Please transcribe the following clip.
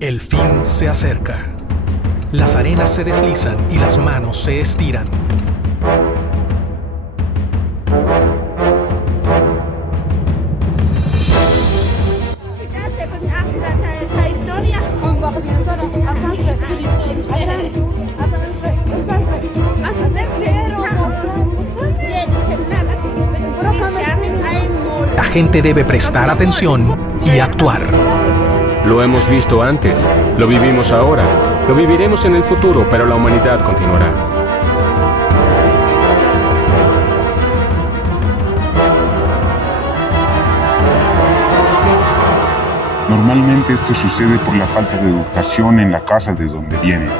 El fin se acerca. Las arenas se deslizan y las manos se estiran. La gente debe prestar atención y actuar. Lo hemos visto antes, lo vivimos ahora, lo viviremos en el futuro, pero la humanidad continuará. Normalmente esto sucede por la falta de educación en la casa de donde vienen.